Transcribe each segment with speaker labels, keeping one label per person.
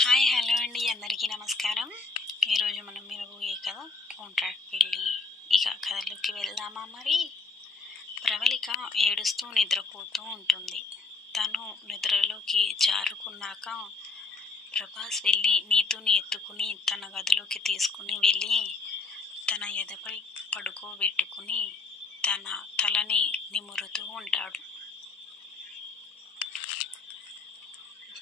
Speaker 1: Hi hello అండి. అందరికీ నమస్కారం. ఈరోజు మనం వినబోయే కథ కాంట్రాక్ట్ పెళ్ళి. ఇక కథలోకి వెళ్దామా మరి? ప్రవళిక ఏడుస్తూ నిద్రపోతూ ఉంటుంది. తను నిద్రలోకి జారుకున్నాక ప్రభాస్ వెళ్ళి నీతుని ఎత్తుకుని తన గదిలోకి తీసుకుని వెళ్ళి తన ఎదపై పడుకోబెట్టుకుని తన తలని నిమురుతూ ఉంటాడు.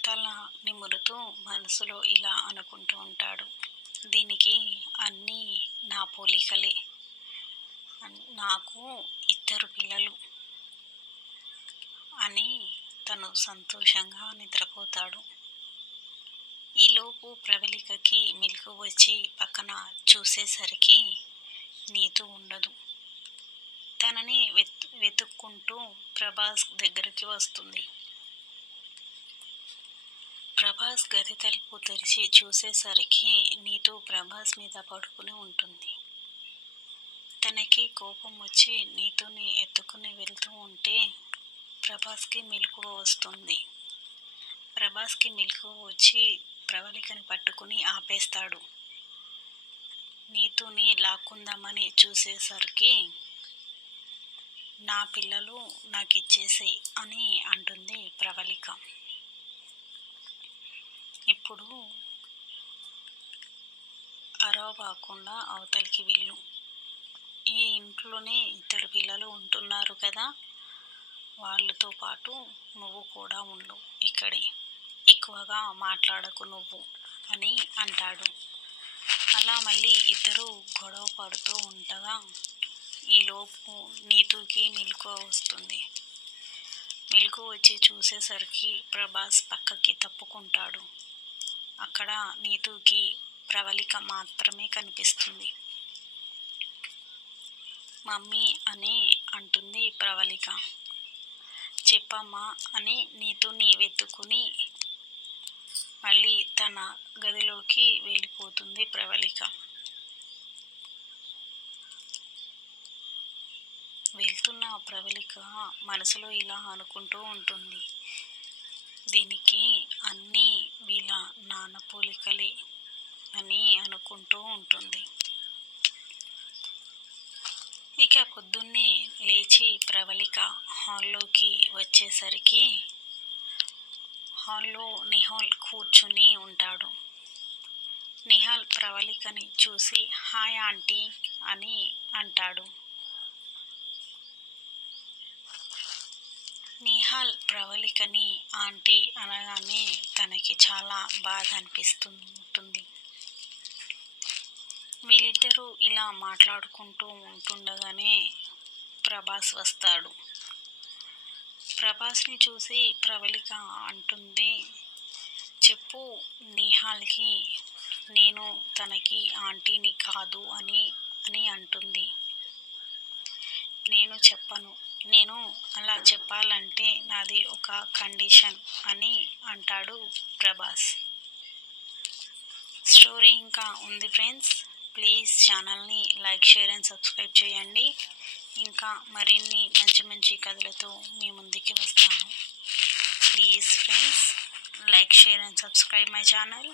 Speaker 1: తల నిమురుతూ మనసులో ఇలా అనుకుంటూ ఉంటాడు. దీనికి అన్నీ నా పోలికలే. నాకు ఇద్దరు పిల్లలు. అని తను సంతోషంగా నిద్రపోతాడు. ఈలోపు ప్రవళికకి మెలుకు వచ్చి పక్కన చూసేసరికి నీతు ఉండదు. తనని వెత్ వెతుక్కుంటూ ప్రభాస్ దగ్గరికి వస్తుంది. ప్రభాస్ గది తలుపు తెరిచి చూసేసరికి నీతో ప్రభాస్ మీద పడుకుని ఉంటుంది. తనకి కోపం వచ్చి నీతుని ఎత్తుకుని వెళ్తూ ఉంటే ప్రభాస్కి మెలకువ వస్తుంది. ప్రభాస్కి మెలకువ వచ్చి ప్రవళికని పట్టుకుని ఆపేస్తాడు. నీతుని లాక్కుందామని చూసేసరికి నా పిల్లలు నాకు ఇచ్చేసేయి అని అంటుంది ప్రవళిక. ఇప్పుడు అరవ కాకుండా అవతలికి వెళ్ళు. ఈ ఇంట్లోనే ఇద్దరు పిల్లలు ఉంటున్నారు కదా? వాళ్ళతో పాటు నువ్వు కూడా ఉండు ఇక్కడే. ఎక్కువగా మాట్లాడకు నువ్వు అని అంటాడు. అలా మళ్ళీ ఇద్దరు గొడవ పడుతూ ఉండగా ఈలోపు నీతుకి మెలకు వస్తుంది. మెలకు వచ్చి చూసేసరికి ప్రభాస్ పక్కకి తప్పు అక్కడ నీతుకి ప్రవళిక మాత్రమే కనిపిస్తుంది. మమ్మీ అని అంటుంది ప్రవళిక. చెప్పమ్మా అని నీతుని వెతుకుని మళ్ళీ తన గదిలోకి వెళ్ళిపోతుంది ప్రవళిక. వెళ్తున్న ప్రవళిక మనసులో ఇలా అనుకుంటూ ఉంటుంది. దీనికి ఆకలి అని అనుకుంటూ ఉంటుంది. ఇక పొద్దున్నే లేచి ప్రవళిక హాల్లోకి వచ్చేసరికి హాల్లో నిహాల్ కూర్చుని ఉంటాడు. నిహాల్ ప్రవళికని చూసి హాయ్ ఆంటీ అని అంటాడు. నిహాల్ ప్రవళికని ఆంటీ అనగానే బాధ అనిపిస్తుంటుంది వీళ్ళిద్దరూ ఇలా మాట్లాడుకుంటూ ఉంటుండగానే ప్రభాస్ వస్తాడు. ప్రభాస్ని చూసి ప్రవళిక అంటుంది చెప్పు నిహాల్కి నేను తనకి ఆంటీని కాదు అని అని అంటుంది. నేను చెప్పను. నేను అలా చెప్పాలంటే నాది ఒక కండిషన్ అని అంటాడు ప్రభాస్. స్టోరీ ఇంకా ఉంది ఫ్రెండ్స్. ప్లీజ్ ఛానల్ని లైక్ షేర్ అండ్ సబ్స్క్రైబ్ చేయండి. ఇంకా మరిన్ని మంచి మంచి కథలతో మీ ముందుకి వస్తాను. Please friends like share and subscribe my channel.